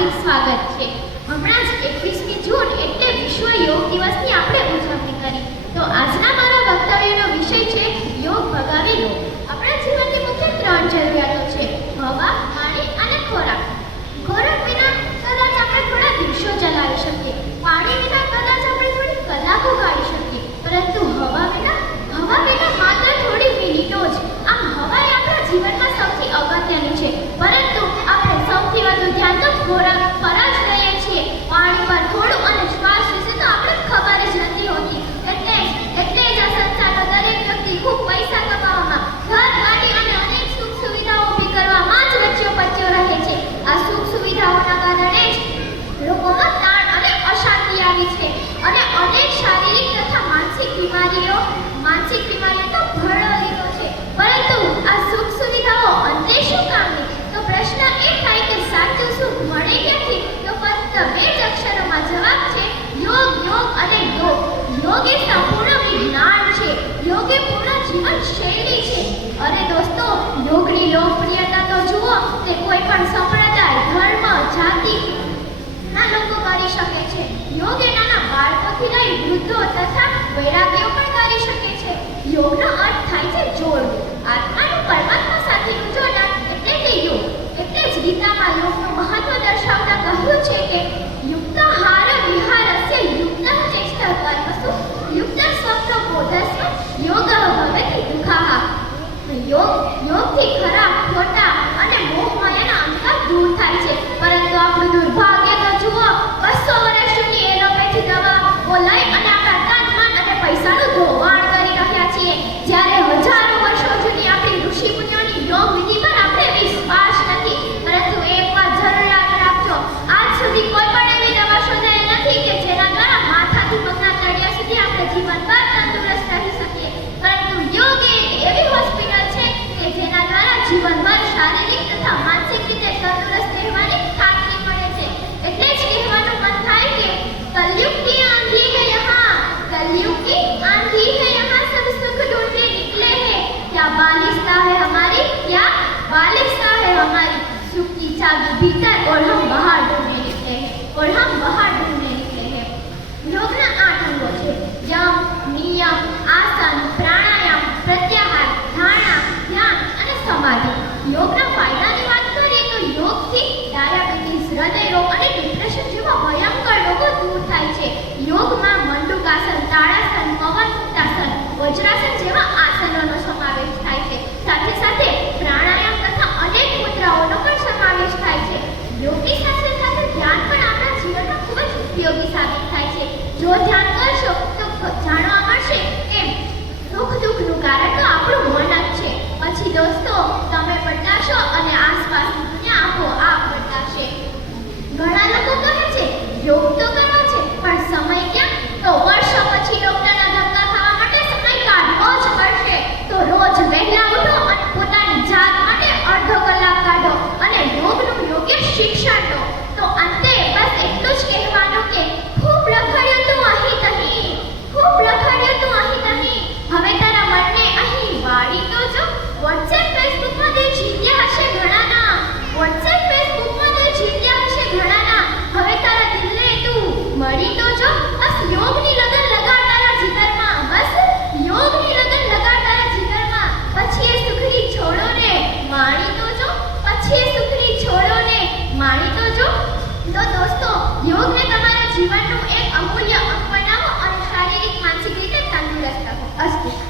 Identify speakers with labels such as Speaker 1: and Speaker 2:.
Speaker 1: હાર્દિક સ્વાગત છે. આવી છે. અને અનેક શારીરિક તથા માનસિક બીમારીઓ માનસિક બીમારીઓ તો ભરડો છે. પરંતુ આ સુખ સુવિધાઓ અંતે શું કામની તો પ્રશ્ન એ થાય કે સાચું સુખ મળે ક્યાંથી? તો ફક્ત બે જ અક્ષરોમાં જવાબ છે, યોગ યોગ અને યોગ. યોગ એ સંપૂર્ણ વિજ્ઞાન છે. યોગ એ પૂર્ણ જીવન શૈલી છે. અને દોસ્તો, યોગની લોકપ્રિયતા તો જુઓ, તે કોઈ પણ સંપ્રદાય, ધર્મ, જાતિ વૈરાગ્ય પણ કરી શકે છે. યોગનો અર્થ થાય છે જોડ. આત્માનું પરમાત્મા સાથેનું જોડાણ એટલે કે યોગ. એટલે જ ગીતામાં યોગનું મહત્વ દર્શાવતા કહ્યું છે કે યુક્તહાર વિહારસ્ય યુક્ત ચેષ્ટા કર્મસુ. યુક્ત સ્વપ્ન બોધસ્ય યોગ ભવેતિ દુઃખાહ યોગ, યોગથી ખરાબ, ખોટા અને મોહમાયાના અંતર દૂર થાય નિયમ, આસન, પ્રાણાયામ, પ્રત્યાહાર, ધારણા, ધ્યાન અને સમાધિ. યોગના ફાયદાની વાત કરીએ તો યોગથી ડાયાબિટીસ હૃદય રોગ અને ડિપ્રેશન જેવા ભયંકર રોગો દૂર થાય છે. યોગમાં તો દોસ્તો યોગને તમારા જીવનનું એક અમૂલ્ય અંગ બનાવો અને શારીરિક, માનસિક રીતે તંદુરસ્ત રહો અસ્તુ.